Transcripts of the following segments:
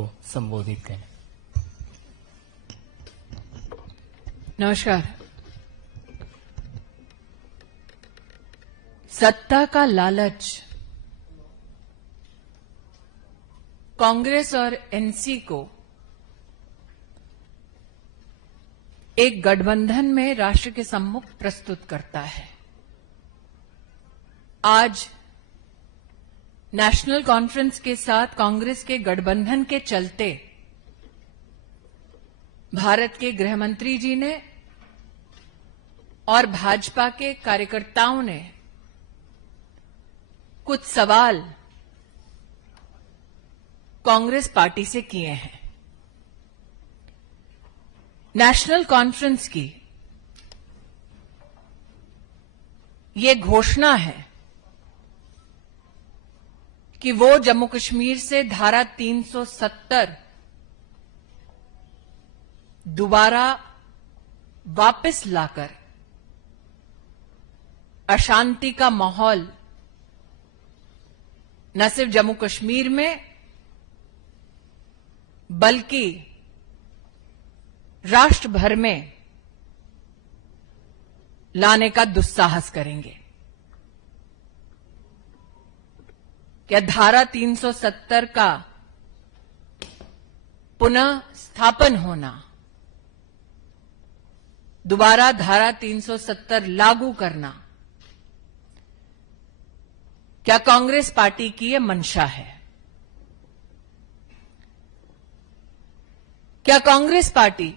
को संबोधित करें। नमस्कार। सत्ता का लालच कांग्रेस और एनसी को एक गठबंधन में राष्ट्र के सम्मुख प्रस्तुत करता है। आज नेशनल कॉन्फ्रेंस के साथ कांग्रेस के गठबंधन के चलते भारत के गृह मंत्री जी ने और भाजपा के कार्यकर्ताओं ने कुछ सवाल कांग्रेस पार्टी से किए हैं। नेशनल कॉन्फ्रेंस की ये घोषणा है कि वो जम्मू कश्मीर से धारा 370 दोबारा वापस लाकर अशांति का माहौल न सिर्फ जम्मू कश्मीर में बल्कि राष्ट्र भर में लाने का दुस्साहस करेंगे। क्या धारा 370 का पुनः स्थापन होना, दोबारा धारा 370 लागू करना, क्या कांग्रेस पार्टी की यह मंशा है? क्या कांग्रेस पार्टी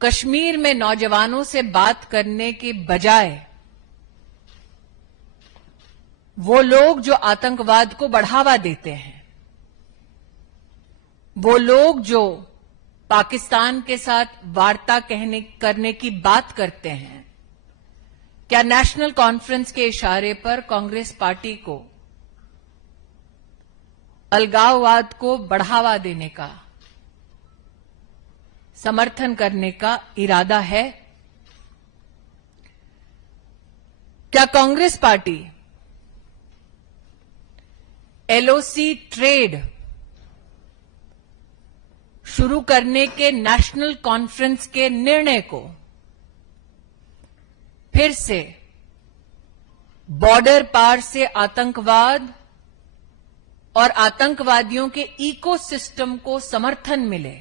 कश्मीर में नौजवानों से बात करने के बजाय वो लोग जो आतंकवाद को बढ़ावा देते हैं, वो लोग जो पाकिस्तान के साथ वार्ता करने की बात करते हैं, क्या नेशनल कॉन्फ्रेंस के इशारे पर कांग्रेस पार्टी को अलगाववाद को बढ़ावा देने का, समर्थन करने का इरादा है? क्या कांग्रेस पार्टी एलओसी ट्रेड शुरू करने के नेशनल कॉन्फ्रेंस के निर्णय को फिर से बॉर्डर पार से आतंकवाद और आतंकवादियों के इकोसिस्टम को समर्थन मिले,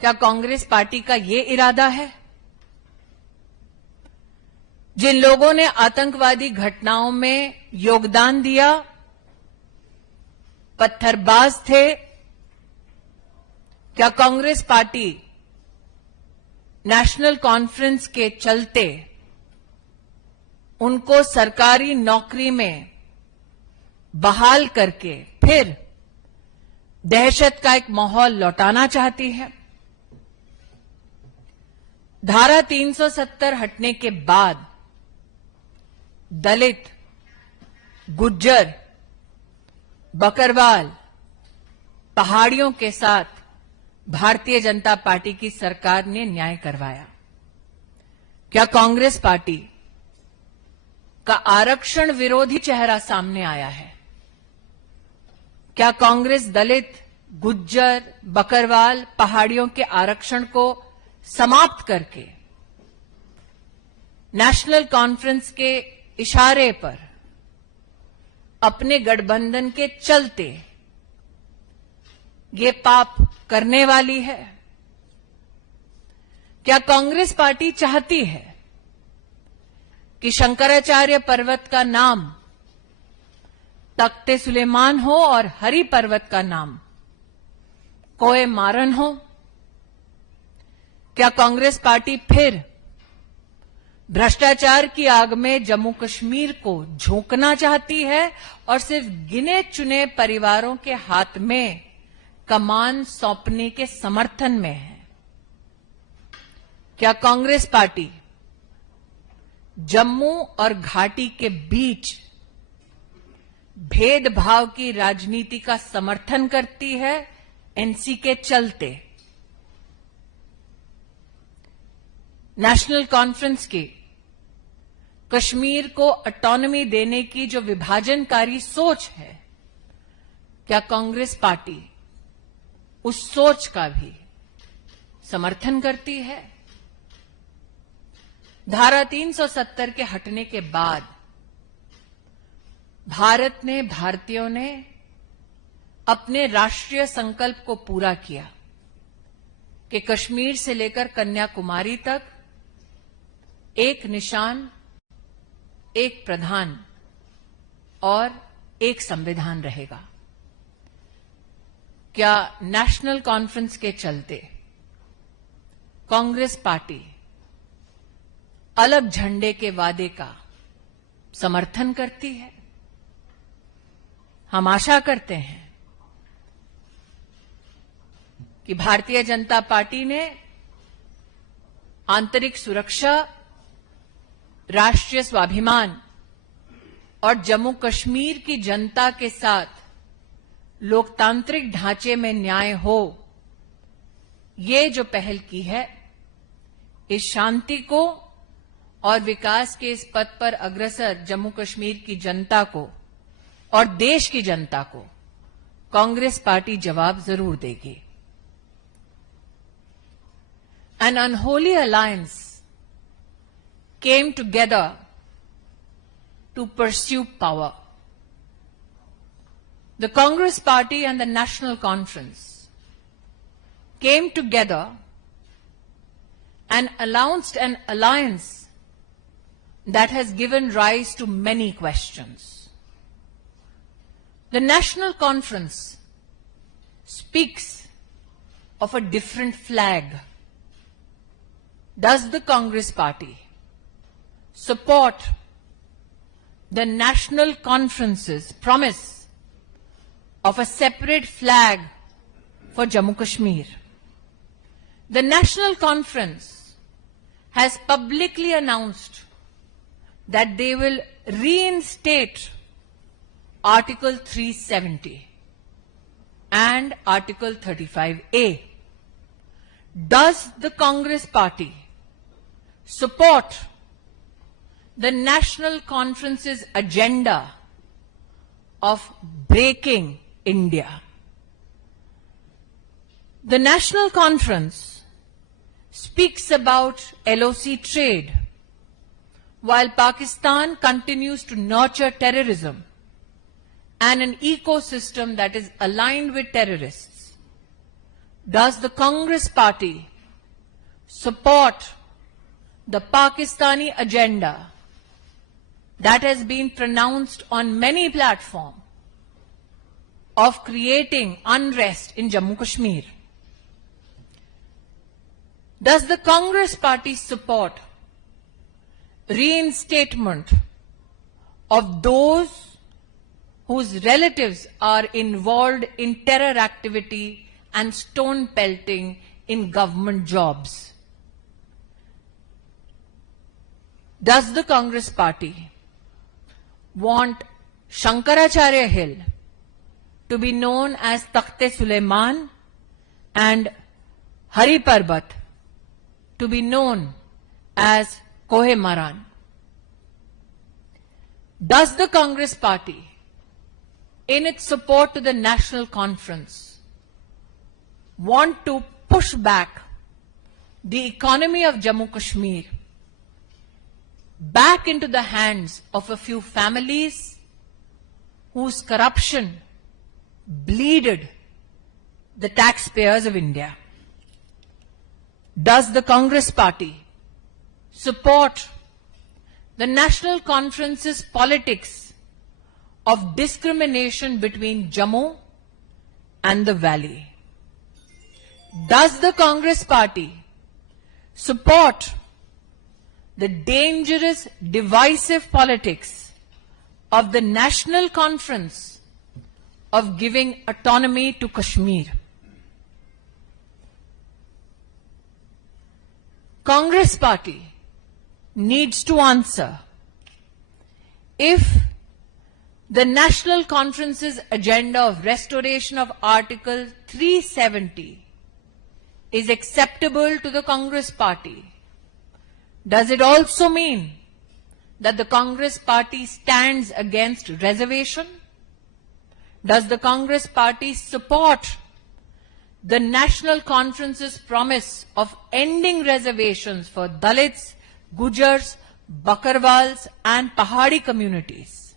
क्या कांग्रेस पार्टी का ये इरादा है? जिन लोगों ने आतंकवादी घटनाओं में योगदान दिया, पत्थरबाज थे, क्या कांग्रेस पार्टी नेशनल कॉन्फ्रेंस के चलते उनको सरकारी नौकरी में बहाल करके फिर दहशत का एक माहौल लौटाना चाहती है? धारा 370 हटने के बाद दलित, गुज्जर, बकरवाल, पहाड़ियों के साथ भारतीय जनता पार्टी की सरकार ने न्याय करवाया। क्या कांग्रेस पार्टी का आरक्षण विरोधी चेहरा सामने आया है? क्या कांग्रेस दलित, गुज्जर, बकरवाल, पहाड़ियों के आरक्षण को समाप्त करके नेशनल कॉन्फ्रेंस के इशारे पर अपने गठबंधन के चलते ये पाप करने वाली है? क्या कांग्रेस पार्टी चाहती है कि शंकराचार्य पर्वत का नाम तख्ते सुलेमान हो और हरि पर्वत का नाम कोए मारन हो? क्या कांग्रेस पार्टी फिर भ्रष्टाचार की आग में जम्मू कश्मीर को झोंकना चाहती है और सिर्फ गिने चुने परिवारों के हाथ में कमान सौंपने के समर्थन में है? क्या कांग्रेस पार्टी जम्मू और घाटी के बीच भेदभाव की राजनीति का समर्थन करती है एनसी के चलते? नेशनल कॉन्फ्रेंस की कश्मीर को ऑटोनॉमी देने की जो विभाजनकारी सोच है क्या कांग्रेस पार्टी उस सोच का भी समर्थन करती है? धारा 370 के हटने के बाद भारत ने, भारतीयों ने अपने राष्ट्रीय संकल्प को पूरा किया कि कश्मीर से लेकर कन्याकुमारी तक एक निशान, एक प्रधान और एक संविधान रहेगा। क्या नेशनल कॉन्फ्रेंस के चलते कांग्रेस पार्टी अलग झंडे के वादे का समर्थन करती है? हम आशा करते हैं कि भारतीय जनता पार्टी ने आंतरिक सुरक्षा, राष्ट्रीय स्वाभिमान और जम्मू कश्मीर की जनता के साथ लोकतांत्रिक ढांचे में न्याय हो, ये जो पहल की है, इस शांति को और विकास के इस पथ पर अग्रसर जम्मू कश्मीर की जनता को और देश की जनता को कांग्रेस पार्टी जवाब जरूर देगी। An unholy alliance came together to pursue power. The Congress Party and the National Conference came together and announced an alliance that has given rise to many questions. The National Conference speaks of a different flag. Does the Congress Party support the National Conference's promise of a separate flag for Jammu Kashmir? The National Conference has publicly announced that they will reinstate Article 370 and Article 35A. Does the Congress Party support the National Conference's agenda of breaking India? The National Conference speaks about LOC trade, while Pakistan continues to nurture terrorism and an ecosystem that is aligned with terrorists. Does the Congress Party support the Pakistani agenda that has been pronounced on many platforms of creating unrest in Jammu Kashmir? Does the Congress Party support reinstatement of those whose relatives are involved in terror activity and stone pelting in government jobs? Does the Congress Party want Shankaracharya Hill to be known as Takhte Suleiman and Hari Parbat to be known as Kohe Maran? Does the Congress Party, in its support to the National Conference, want to push back the economy of Jammu Kashmir back into the hands of a few families whose corruption bleeded the taxpayers of India? Does the Congress Party support the National Conference's politics of discrimination between Jammu and the Valley? Does the Congress Party support the dangerous, divisive politics of the National Conference of giving autonomy to Kashmir? Congress Party needs to answer if the National Conference's agenda of restoration of Article 370 is acceptable to the Congress Party. Does it also mean that the Congress Party stands against reservation? Does the Congress party support the National Conference's promise of ending reservations for Dalits, Gujars, Bakarwals and Pahadi communities?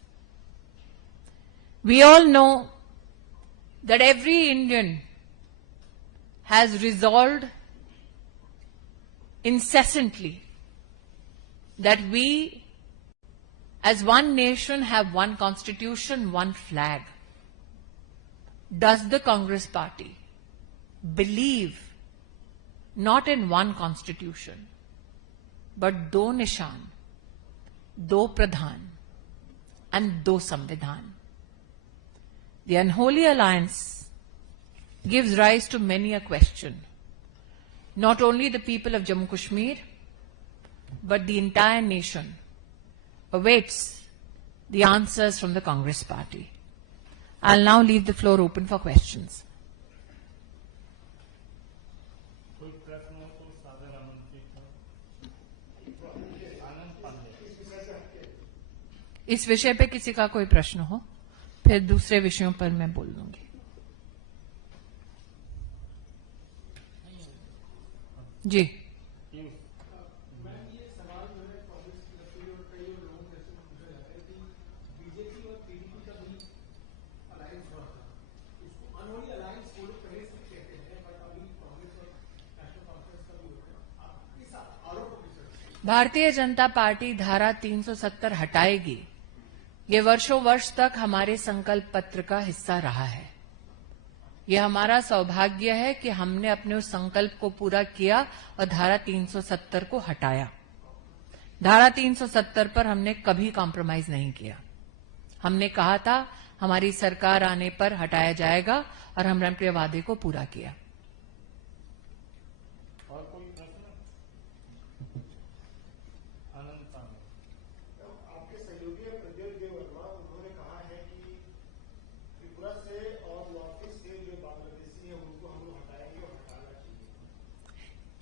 We all know that every Indian has resolved incessantly that we as one nation have one constitution, one flag. Does the Congress party believe not in one constitution, but do nishan, do pradhan and do samvidhan? The unholy alliance gives rise to many a question. Not only the people of Jammu Kashmir, but the entire nation awaits the answers from the Congress party. I'll now leave the floor open for questions. इस विषय पे किसी का कोई प्रश्न हो, फिर दूसरे विषयों पर मैं बोल दूंगी. जी. भारतीय जनता पार्टी धारा 370 हटाएगी, ये वर्षों वर्ष तक हमारे संकल्प पत्र का हिस्सा रहा है. यह हमारा सौभाग्य है कि हमने अपने उस संकल्प को पूरा किया और धारा 370 को हटाया. धारा 370 पर हमने कभी कॉम्प्रोमाइज नहीं किया. हमने कहा था हमारी सरकार आने पर हटाया जाएगा और हमने अपने वादे को पूरा किया.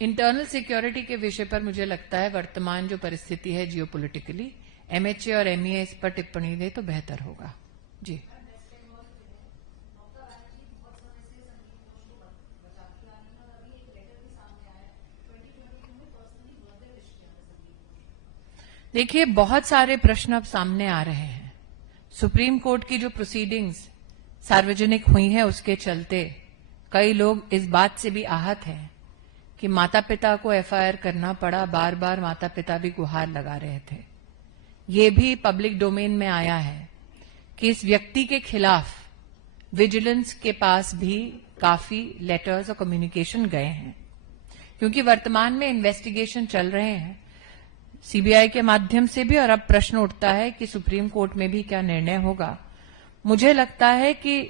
इंटरनल सिक्योरिटी के विषय पर मुझे लगता है वर्तमान जो परिस्थिति है जियोपॉलिटिकली, एमएचए और एमईए इस पर टिप्पणी दे तो बेहतर होगा. जी. देखिए, बहुत सारे प्रश्न अब सामने आ रहे हैं. सुप्रीम कोर्ट की जो प्रोसीडिंग्स सार्वजनिक हुई हैं उसके चलते कई लोग इस बात से भी आहत हैं कि माता पिता को एफआईआर करना पड़ा. बार बार माता पिता भी गुहार लगा रहे थे. ये भी पब्लिक डोमेन में आया है कि इस व्यक्ति के खिलाफ विजिलेंस के पास भी काफी लेटर्स और कम्युनिकेशन गए हैं. क्योंकि वर्तमान में इन्वेस्टिगेशन चल रहे हैं सीबीआई के माध्यम से भी, और अब प्रश्न उठता है कि सुप्रीम कोर्ट में भी क्या निर्णय होगा. मुझे लगता है कि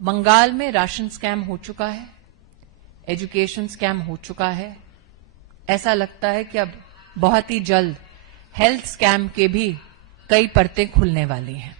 बंगाल में राशन स्कैम हो चुका है, एजुकेशन स्कैम हो चुका है. ऐसा लगता है कि अब बहुत ही जल्द हेल्थ स्कैम के भी कई परतें खुलने वाली हैं.